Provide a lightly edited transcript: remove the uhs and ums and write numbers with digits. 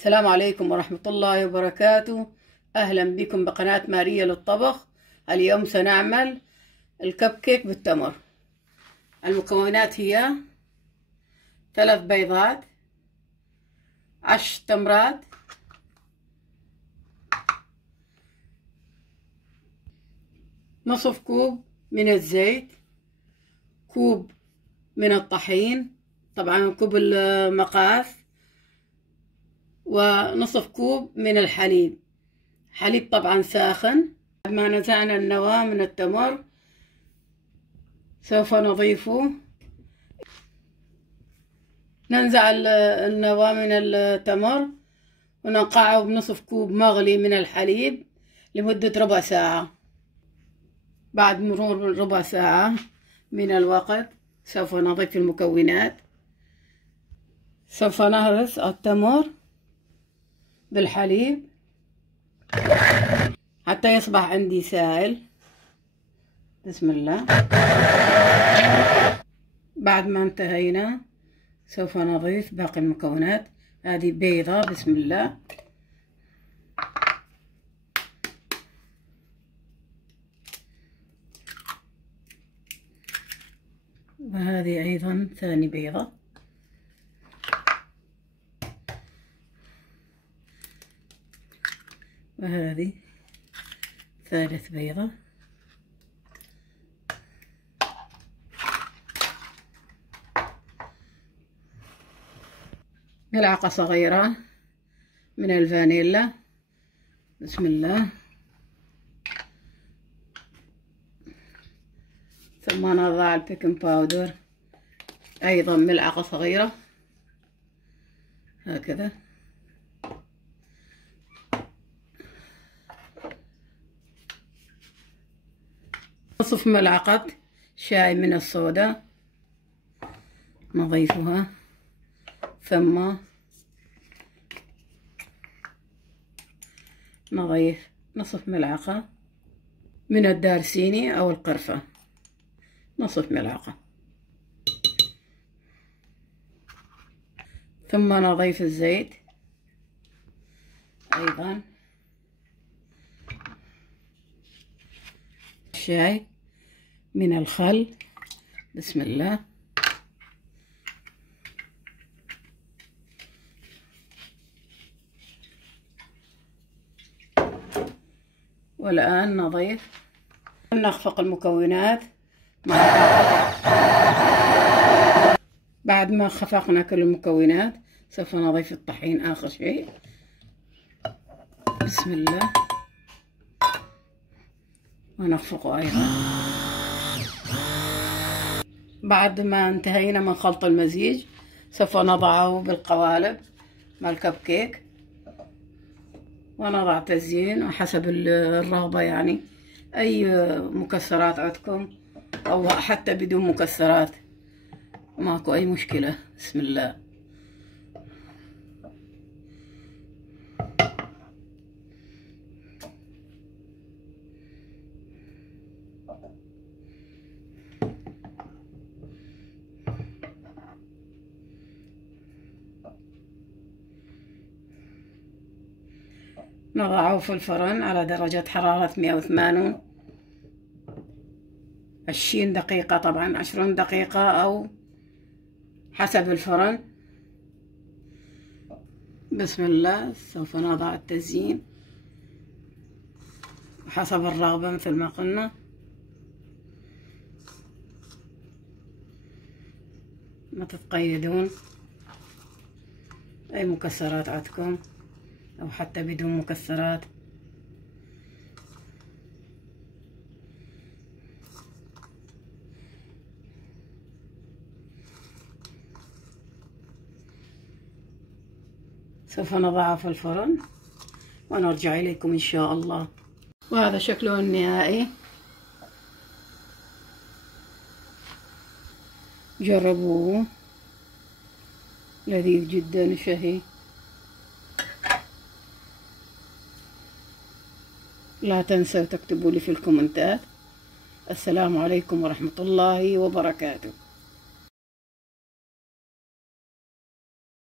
السلام عليكم ورحمة الله وبركاته. أهلا بكم بقناة ماريا للطبخ. اليوم سنعمل الكب كيك بالتمر. المكونات هي 3 بيضات، 10 تمرات، نصف كوب من الزيت، كوب من الطحين، طبعا كوب المقاس، ونصف كوب من الحليب. حليب طبعا ساخن. بعد ما نزعنا النواة من التمر سوف نضيفه. ننزع النواة من التمر وننقعه بنصف كوب مغلي من الحليب لمدة ربع ساعة. بعد مرور ربع ساعة من الوقت سوف نضيف المكونات. سوف نهرس التمر بالحليب حتى يصبح عندي سائل. بسم الله. بعد ما انتهينا سوف نضيف باقي المكونات. هذه بيضة، بسم الله، وهذه أيضا ثاني بيضة، وهذه ثالث بيضة، ملعقة صغيرة من الفانيلا، بسم الله، ثم نضع البيكنج باودر أيضا ملعقة صغيرة هكذا، نصف ملعقة شاي من الصودا نضيفها، ثم نضيف نصف ملعقة من الدارسيني أو القرفة، نصف ملعقة، ثم نضيف الزيت أيضا، الشاي من الخل، بسم الله، والآن نخفق المكونات مع بعض. بعد ما خفقنا كل المكونات سوف نضيف الطحين آخر شيء، بسم الله، ونخفقه أيضا. بعد ما انتهينا من خلط المزيج سوف نضعه بالقوالب مع الكب كيك، ونضع تزيين وحسب الرغبة، يعني أي مكسرات عندكم أو حتى بدون مكسرات ماكو أي مشكلة. بسم الله. نضعه في الفرن على درجة حرارة 180 20 دقيقة، طبعا 20 دقيقة أو حسب الفرن. بسم الله. سوف نضع التزيين حسب الرغبة مثل ما قلنا. ما تتقيدون أي مكسرات عندكم أو حتى بدون مكسرات. سوف نضعه في الفرن ونرجع إليكم إن شاء الله. وهذا شكله النهائي. جربوه، لذيذ جدا شهي. لا تنسوا تكتبوا لي في الكومنتات. السلام عليكم ورحمة الله وبركاته.